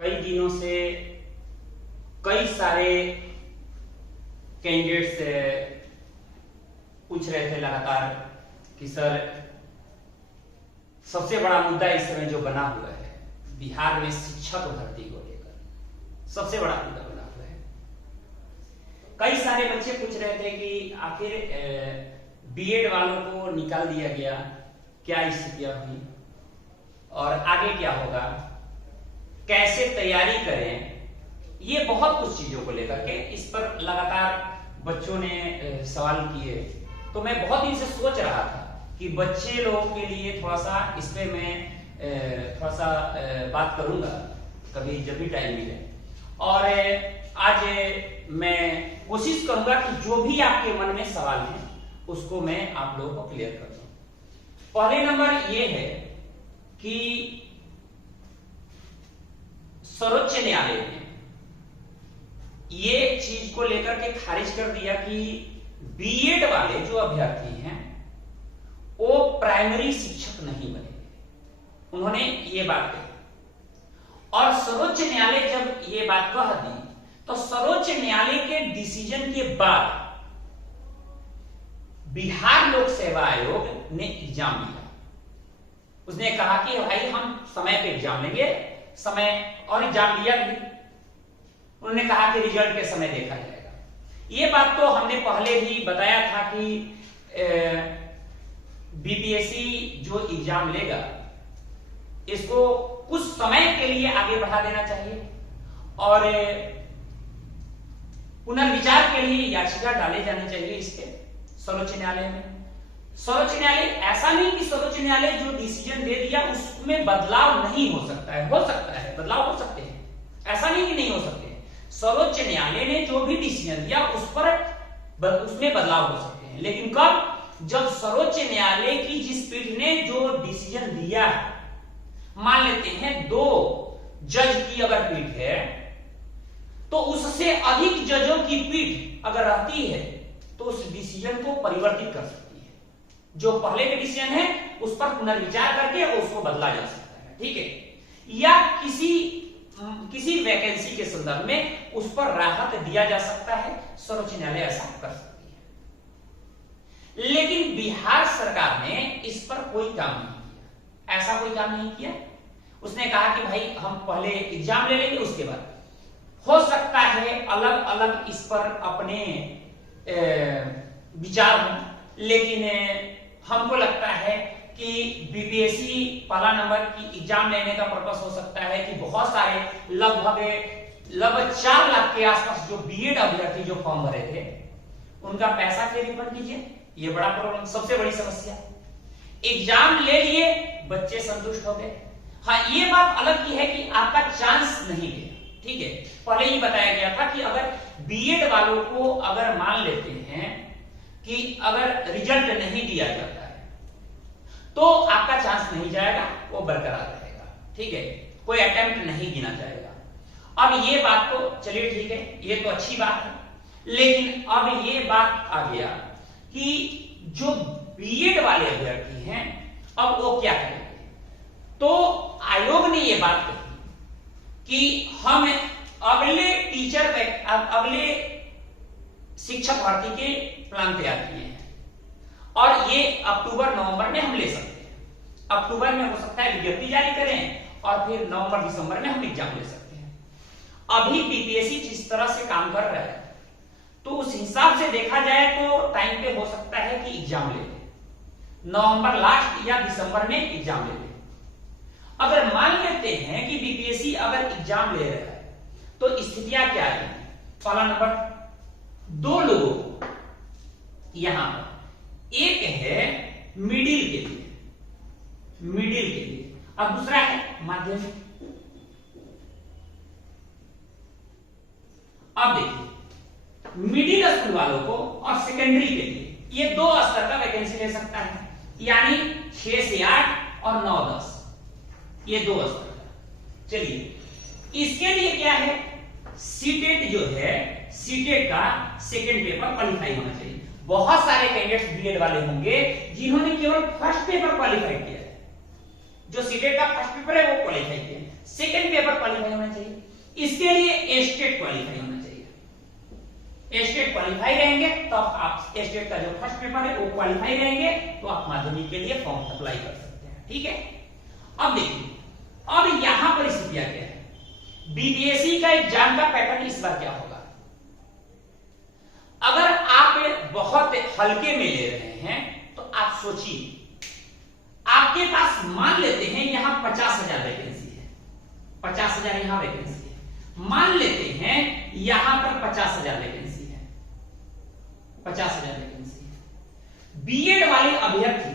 कई दिनों से कई सारे कैंडिडेट्स पूछ रहे थे लगातार कि सर, सबसे बड़ा मुद्दा इस समय जो बना हुआ है बिहार में शिक्षक भर्ती को लेकर सबसे बड़ा मुद्दा बना हुआ है। कई सारे बच्चे पूछ रहे थे कि आखिर बीएड वालों को निकाल दिया गया, क्या स्थितियां हुई और आगे क्या होगा, कैसे तैयारी करें, ये बहुत कुछ चीजों को लेकर के इस पर लगातार बच्चों ने सवाल किए। तो मैं बहुत दिन से सोच रहा था कि बच्चे लोगों के लिए थोड़ा सा इस पे मैं थोड़ा सा बात करूंगा कभी जब भी टाइम मिले। और आज मैं कोशिश करूंगा कि जो भी आपके मन में सवाल है उसको मैं आप लोगों को क्लियर कर दूं। पहले नंबर ये है कि सर्वोच्च न्यायालय ने ये चीज को लेकर के खारिज कर दिया कि बीएड वाले जो अभ्यर्थी हैं वो प्राइमरी शिक्षक नहीं बनेंगे। उन्होंने ये बात कही और सर्वोच्च न्यायालय जब ये बात कह दी तो सर्वोच्च न्यायालय के डिसीजन के बाद बिहार लोक सेवा आयोग ने एग्जाम लिया। उसने कहा कि भाई हम समय पे एग्जाम लेंगे, समय और एग्जाम लिया भी। उन्होंने कहा कि रिजल्ट के समय देखा जाएगा। ये बात तो हमने पहले भी बताया था कि बीपीएससी जो एग्जाम लेगा इसको कुछ समय के लिए आगे बढ़ा देना चाहिए और पुनर्विचार के लिए याचिका डाले जानी चाहिए इसके सर्वोच्च न्यायालय में। सर्वोच्च न्यायालय ऐसा नहीं कि सर्वोच्च न्यायालय जो डिसीजन दे दिया उसमें बदलाव नहीं हो सकता है, हो सकता है, बदलाव हो सकते हैं, ऐसा नहीं कि नहीं हो सकते। सर्वोच्च न्यायालय ने जो भी डिसीजन दिया उस पर उसमें बदलाव हो सकते हैं, लेकिन कब? जब सर्वोच्च न्यायालय की जिस पीठ ने जो डिसीजन दिया है, मान लेते हैं 2 जज की अगर पीठ है तो उससे अधिक जजों की पीठ अगर रहती है तो उस डिसीजन को परिवर्तित कर सकती है। जो पहले के डिसीजन है उस पर पुनर्विचार करके उसको बदला जा सकता है, ठीक है। या किसी वैकेंसी के संदर्भ में उस पर राहत दिया जा सकता है, सर्वोच्च न्यायालय ऐसा कर सकती है। लेकिन बिहार सरकार ने इस पर कोई काम नहीं किया, ऐसा कोई काम नहीं किया। उसने कहा कि भाई हम पहले एग्जाम ले लेंगे, उसके बाद हो सकता है अलग अलग इस पर अपने विचार हो, लेकिन हमको लगता है कि बीपीएससी पहला नंबर की एग्जाम लेने का पर्पस हो सकता है कि बहुत सारे लगभग 4 लाख के आसपास जो बीएड अभ्यर्थी जो फॉर्म भरे थे उनका पैसा के रिफंड कीजिए। ये बड़ा प्रॉब्लम, सबसे बड़ी समस्या। एग्जाम ले लिए, बच्चे संतुष्ट हो गए। हाँ, ये बात अलग की है कि आपका चांस नहीं गया, ठीक है। पहले ही बताया गया था कि अगर बीएड वालों को अगर मान लेते हैं कि अगर रिजल्ट नहीं दिया जाता है तो आपका चांस नहीं जाएगा, वो बरकरार रहेगा, ठीक है, कोई अटेम्प्ट नहीं गिना जाएगा। अब ये बात तो चलिए ठीक है, ये तो अच्छी बात है। लेकिन अब ये बात आ गया कि जो बीएड वाले अभ्यर्थी हैं अब वो क्या करेंगे। तो आयोग ने ये बात कही कि हम अगले शिक्षक भर्ती के प्लान तैयार किए हैं और ये अक्टूबर नवंबर में हम ले सकते हैं। अक्टूबर में हो सकता है विज्ञप्ति जारी करें और फिर नवंबर दिसंबर में हम एग्जाम ले सकते हैं। अभी बीपीएससी जिस तरह से काम कर रहा है तो उस हिसाब से देखा जाए तो टाइम पे हो सकता है कि एग्जाम ले लें, नवंबर लास्ट या दिसंबर में एग्जाम ले लें। अगर मान लेते हैं कि बीपीएससी अगर एग्जाम ले रहा है तो स्थितियां क्या है। पहला नंबर, 2 लोगों को यहां पर, एक है मिडिल के लिए और दूसरा है माध्यमिक। अब देखिए, मिडिल स्कूल वालों को और सेकेंडरी के लिए ये 2 स्तर का वैकेंसी ले सकता है, यानी 6 से 8 और 9-10, ये 2 स्तर का। चलिए, इसके लिए क्या है, सीटेट जो है, सीटेट का सेकंड पेपर क्वालिफाई होना चाहिए। बहुत सारे कैंडिडेट्स बीएड वाले होंगे जिन्होंने केवल फर्स्ट पेपर क्वालिफाई किया है, जो सीटेट का फर्स्ट पेपर है वो क्वालिफाई किया, सेकंड पेपर क्वालिफाई होना चाहिए, इसके लिए स्टेट क्वालिफाई होना चाहिए। स्टेट क्वालिफाई रहेंगे तो आप स्टेट का जो फर्स्ट पेपर है वो क्वालिफाई रहेंगे तो आप माध्यमिक के लिए फॉर्म अप्लाई कर सकते हैं। ठीक है, अब देखिए अब यहां पर स्थितियां क्या है, बीपीएससी का एग्जाम का पैटर्न इस बार क्या होगा। अगर आप बहुत हल्के में ले रहे हैं तो आप सोचिए, आपके पास मान लेते हैं यहां 50,000 वैकेंसी है, 50,000 यहां वैकेंसी है, मान लेते हैं यहां पर 50,000 वैकेंसी है, 50,000 वैकेंसी है। बीएड वाले अभ्यर्थी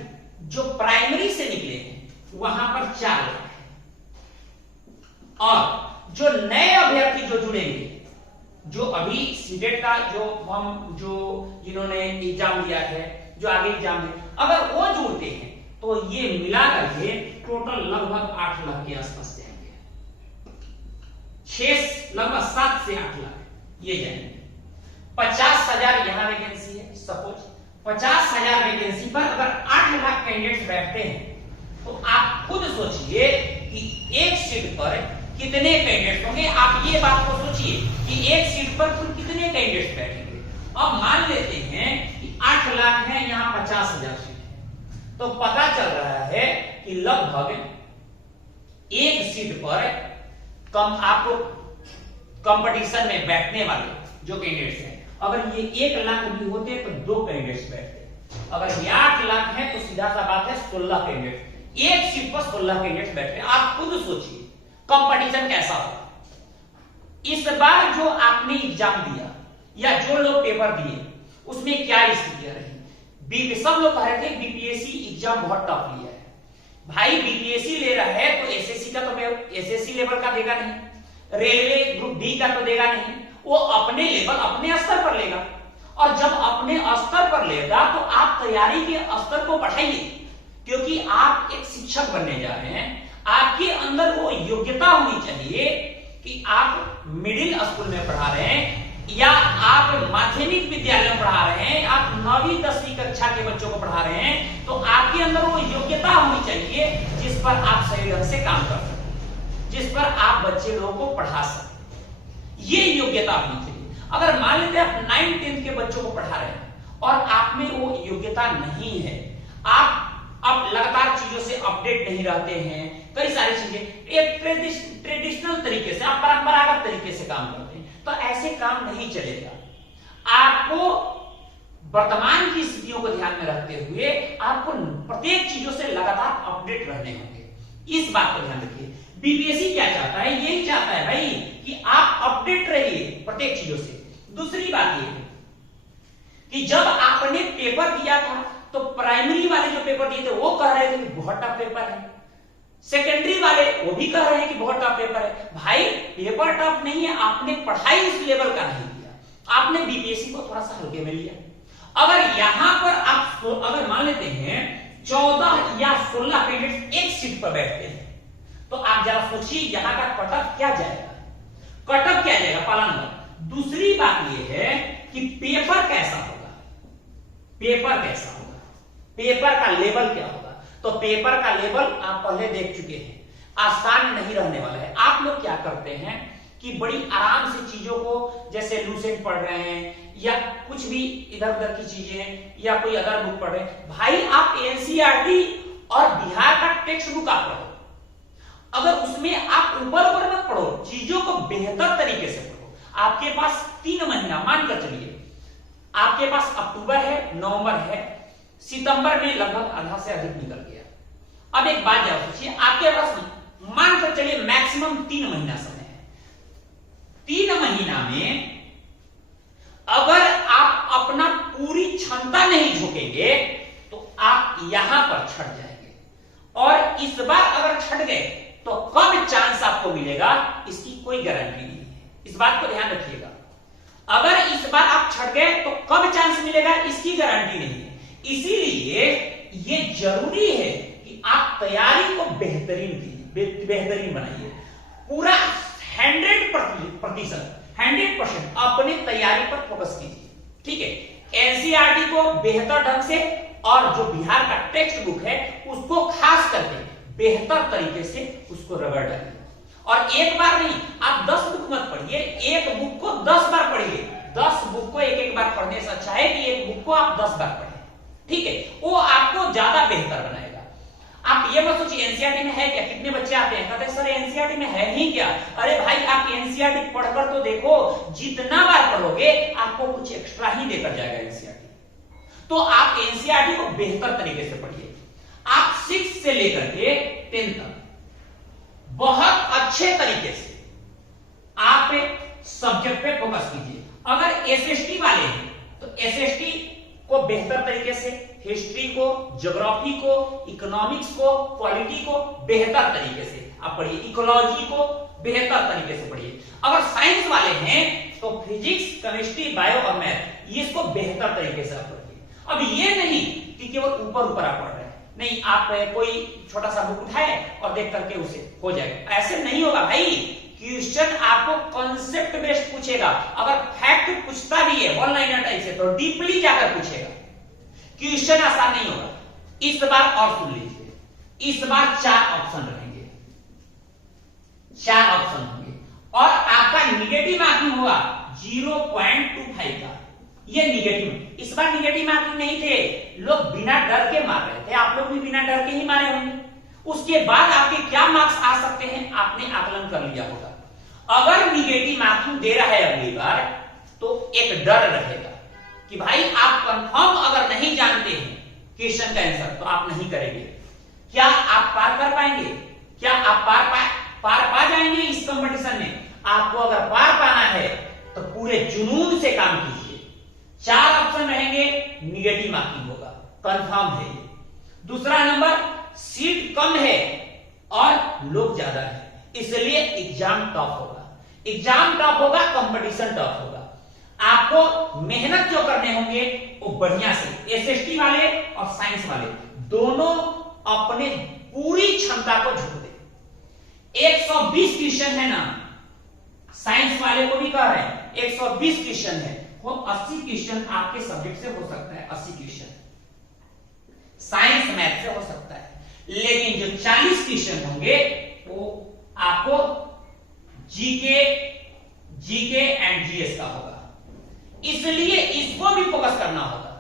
जो प्राइमरी से निकले हैं वहां पर 4 लाख है, और जो नए अभ्यर्थी जो जुड़ेंगे, जो अभी सीटेट का जो फॉर्म जो जिन्होंने एग्जाम दिया है, जो आगे एग्जाम है, अगर वो जुड़ते हैं तो ये मिला करके टोटल लगभग 8 लाख के आसपास जाएंगे, 6 लगभग 7 से 8 लाख ये जाएंगे। 50,000 यहां वैकेंसी है, सपोज 50,000 वैकेंसी पर अगर 8 लाख कैंडिडेट्स बैठते हैं तो आप खुद सोचिए कि एक सीट पर कितने कैंडिडेट होंगे। आप ये बात को सोचिए कि एक सीट पर कुल कितने कैंडिडेट बैठेंगे। अब मान लेते हैं कि 8 लाख है, यहां 50,000 सीट है, तो पता चल रहा है कि लगभग एक सीट पर कम आपको कंपटीशन में बैठने वाले जो कैंडिडेट्स हैं, अगर ये 1 लाख भी होते तो 2 कैंडिडेट्स बैठते। अगर ये 8 लाख है तो सीधा सा बात है 16 कैंडिडेट, एक सीट पर 16 कैंडिडेट्स बैठते। आप खुद सोचिए कंपटीशन कैसा होगा। इस बार जो आपने एग्जाम दिया या जो लोग पेपर दिए उसमें क्या स्थितियां रही। सब लोग कह रहे थे बीपीएससी एग्जाम बहुत टफ लिया है। भाई बीपीएससी ले रहा है तो एसएससी का तो एसएससी लेवल का देगा नहीं, रेलवे ग्रुप डी का तो देगा नहीं, वो अपने लेवल अपने स्तर पर लेगा। और जब अपने स्तर पर लेगा तो आप तैयारी के स्तर को बढ़ाइए, क्योंकि आप एक शिक्षक बनने जा रहे हैं। आपके अंदर वो योग्यता होनी चाहिए कि आप मिडिल स्कूल में पढ़ा रहे हैं या आप माध्यमिक विद्यालय में पढ़ा रहे हैं, आप 9वीं 10वीं कक्षा के बच्चों को पढ़ा रहे हैं, तो आपके अंदर वो योग्यता होनी चाहिए जिस पर आप सही ढंग से काम कर सकते, जिस पर आप बच्चे लोगों को पढ़ा सकते। ये योग्यता होनी चाहिए। अगर मान लेते हैं आप 9th 10th के बच्चों को पढ़ा रहे हैं और आप में वो योग्यता नहीं है, आप अब लगातार चीजों से अपडेट नहीं रहते हैं, कई सारी चीजें एक ट्रेडिशनल तरीके से, आप परंपरागत तरीके से काम करते हैं, तो ऐसे काम नहीं चलेगा। आपको वर्तमान की स्थितियों को ध्यान में रखते हुए आपको प्रत्येक चीजों से लगातार अपडेट रहने होंगे। इस बात को ध्यान रखिए। बीपीएससी क्या चाहता है, यही चाहता है भाई कि आप अपडेट रहिए प्रत्येक चीजों से। दूसरी बात यह है कि जब आपने पेपर दिया था तो प्राइमरी वाले जो पेपर दिए थे वो कह रहे थे कि बहुत टफ पेपर है, सेकेंडरी वाले वो भी कह रहे हैं कि बहुत टफ पेपर है। भाई पेपर टफ नहीं है, आपने पढ़ाई इस लेवल का नहीं किया, आपने बीपीएससी को थोड़ा सा हल्के में लिया। अगर यहां पर आप अगर मान लेते हैं 14 या 16 कैंडिडेट एक सीट पर बैठते हैं, तो आप जरा सोचिए यहां का कटअप क्या जाएगा, कटअप क्या जाएगा पालन। दूसरी बात यह है कि पेपर कैसा होगा, पेपर कैसा होगा, पेपर का लेवल क्या होगा। तो पेपर का लेवल आप पहले देख चुके हैं, आसान नहीं रहने वाला है। आप लोग क्या करते हैं कि बड़ी आराम से चीजों को, जैसे लूसेंट पढ़ रहे हैं या कुछ भी इधर उधर की चीजें या कोई अदर बुक पढ़ रहे हैं, भाई आप एनसीईआरटी और बिहार का टेक्स्ट बुक आप पढ़ो। अगर उसमें आप ऊपर ऊपर मत पढ़ो, चीजों को बेहतर तरीके से पढ़ो। आपके पास 3 महीना मानकर चलिए, आपके पास अक्टूबर है, नवंबर है, सितंबर में लगभग आधा से अधिक निकल गया। अब एक बात याद रखिए, आपके पास मानकर चलिए मैक्सिमम 3 महीना समय है। 3 महीना में अगर आप अपना पूरी क्षमता नहीं झोंकेंगे तो आप यहां पर छट जाएंगे, और इस बार अगर छट गए तो कब चांस आपको मिलेगा इसकी कोई गारंटी नहीं है। इस बात को ध्यान रखिएगा। अगर इस बार आप छट गए तो कब चांस मिलेगा इसकी गारंटी नहीं है। इसीलिए ये जरूरी है कि आप तैयारी को बेहतरीन बनाइए। पूरा 100% अपनी तैयारी पर फोकस कीजिए, ठीक है। एनसीईआरटी को बेहतर ढंग से और जो बिहार का टेक्स्ट बुक है उसको खास करके बेहतर तरीके से उसको रगड़ डालिए। और एक बार नहीं, आप 10 बुक मत पढ़िए, एक बुक को 10 बार पढ़िए। 10 बुक को एक बार पढ़ने से अच्छा है कि एक बुक को आप 10 बार पढ़ें, ठीक है, वो आपको ज्यादा बेहतर बनाएगा। आप ये मत सोचिए एनसीईआरटी में है क्या, कितने बच्चे आते हैं कहते हैं सर एनसीईआरटी में है ही क्या। अरे भाई आप एनसीईआरटी पढ़कर तो देखो, जितना बार पढ़ोगे आपको कुछ एक्स्ट्रा ही देकर जाएगा एनसीईआरटी। तो आप एनसीईआरटी को बेहतर तरीके से पढ़िए। आप 6 से लेकर के 10 तक बहुत अच्छे तरीके से आप सब्जेक्ट पे फोकस कीजिए। अगर एसएसटी वाले हैं तो एसएसटी को बेहतर तरीके से, हिस्ट्री को, ज्योग्राफी को, इकोनॉमिक्स को, पॉलिटी को बेहतर तरीके से आप पढ़िए, इकोलॉजी को बेहतर तरीके से पढ़िए। अगर साइंस वाले हैं तो फिजिक्स, केमिस्ट्री, बायो और मैथ इसको बेहतर तरीके से आप पढ़िए। अब ये नहीं कि केवल ऊपर ऊपर आप पढ़ रहे हैं, नहीं, आप कोई छोटा सा बुक उठाए और देख करके उसे हो जाएगा, ऐसे नहीं होगा भाई। क्वेश्चन आपको कॉन्सेप्ट बेस्ड पूछेगा। अगर फैक्ट पूछता भी है वन लाइनर टाइप से तो डीपली जाकर पूछेगा, क्वेश्चन आसान नहीं होगा। इस बार और सुन लीजिए, इस बार 4 ऑप्शन रहेंगे, 4 ऑप्शन होंगे और आपका निगेटिव मार्किंग होगा 0.25 का, ये निगेटिव। इस बार निगेटिव मार्किंग नहीं थे, लोग बिना डर के मार रहे थे, आप लोग भी बिना डर के ही मारे होंगे। उसके बाद आपके क्या मार्क्स आ सकते हैं आपने आकलन कर लिया होगा। अगर निगेटिव मार्किंग दे रहा है अगली बार तो एक डर रहेगा कि भाई आप कंफर्म अगर नहीं जानते हैं क्वेश्चन का आंसर तो आप नहीं करेंगे। क्या आप पार कर पाएंगे? क्या आप पार पा जाएंगे इस कंपटीशन में? आपको अगर पार पाना है तो पूरे जुनून से काम कीजिए। 4 ऑप्शन रहेंगे, निगेटिव मार्किंग होगा, कंफर्म है। दूसरा नंबर, सीट कम है और लोग ज्यादा है, इसलिए एग्जाम टफ होगा। एग्जाम टफ होगा, कंपटीशन टफ होगा। आपको मेहनत जो करने होंगे वो बढ़िया से, एसएसटी वाले और साइंस वाले दोनों अपने पूरी क्षमता को झोंक दे। 120 क्वेश्चन है ना, साइंस वाले को भी कह रहे हैं 120 क्वेश्चन है, वो 80 क्वेश्चन आपके सब्जेक्ट से हो सकता है, 80 क्वेश्चन साइंस मैथ से हो सकता है, लेकिन जो 40 क्वेश्चन होंगे वो आपको जीके एंड जीएस का होगा, इसलिए इसको भी फोकस करना होगा।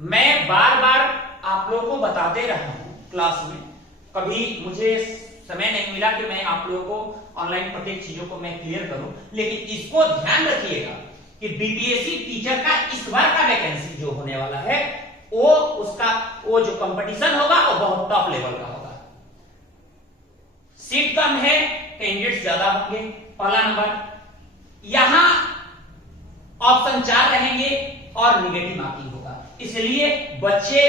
मैं बार बार आप लोगों को बताते रहा हूं क्लास में, कभी मुझे समय नहीं मिला कि मैं आप लोगों को ऑनलाइन प्रत्येक चीजों को मैं क्लियर करूं, लेकिन इसको ध्यान रखिएगा कि बीपीएससी टीचर का इस बार का वैकेंसी जो होने वाला है वो जो कंपटीशन होगा वो बहुत टॉप लेवल का होगा। सीट कम है, कैंडिडेट्स ज्यादा होंगे, पहला नंबर। यहां ऑप्शन 4 रहेंगे और निगेटिव मार्किंग होगा, इसलिए बच्चे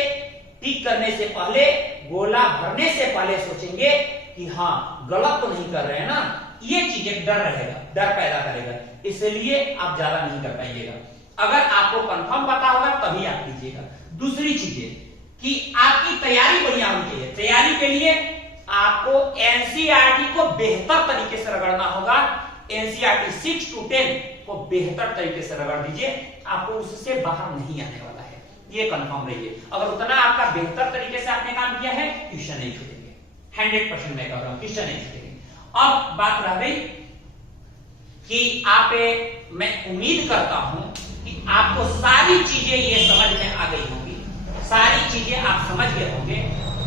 टिक करने से पहले, गोला भरने से पहले सोचेंगे कि हाँ गलत तो नहीं कर रहे हैं ना, ये चीज एक डर रहेगा, डर पैदा करेगा, इसलिए आप ज्यादा नहीं कर पाइएगा। अगर आपको कंफर्म पता होगा तभी आप कीजिएगा। दूसरी चीज कि आपकी तैयारी बढ़िया होनी चाहिए। तैयारी के लिए आपको एनसीईआरटी को बेहतर तरीके से रगड़ना होगा। एनसीईआरटी 6 to 10 को बेहतर तरीके से रगड़ दीजिए, आपको उससे बाहर नहीं आने वाला है, ये कंफर्म रहिए। अगर उतना आपका बेहतर तरीके से आपने काम किया है, क्वेश्चन नहीं छूटेंगे, 100% मैं कह रहा हूं, क्वेश्चन नहीं छूटेंगे। अब बात रह गई कि मैं उम्मीद करता हूं कि आपको सारी चीजें ये समझ में आ गई होंगी, सारी चीजें आप समझ गए होंगे,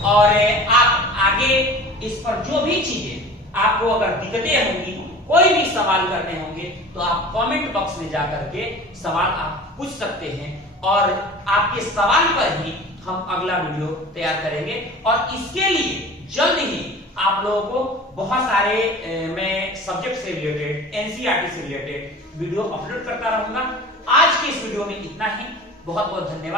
और आप आगे इस पर जो भी चीजें आपको अगर दिक्कतें होंगी, कोई भी सवाल करने होंगे तो आप कमेंट बॉक्स में जाकर के सवाल आप पूछ सकते हैं, और आपके सवाल पर ही हम अगला वीडियो तैयार करेंगे। और इसके लिए जल्द ही आप लोगों को बहुत सारे मैं सब्जेक्ट से रिलेटेड, एनसीईआरटी से रिलेटेड वीडियो अपलोड करता रहूंगा। आज के इस वीडियो में इतना ही, बहुत बहुत धन्यवाद।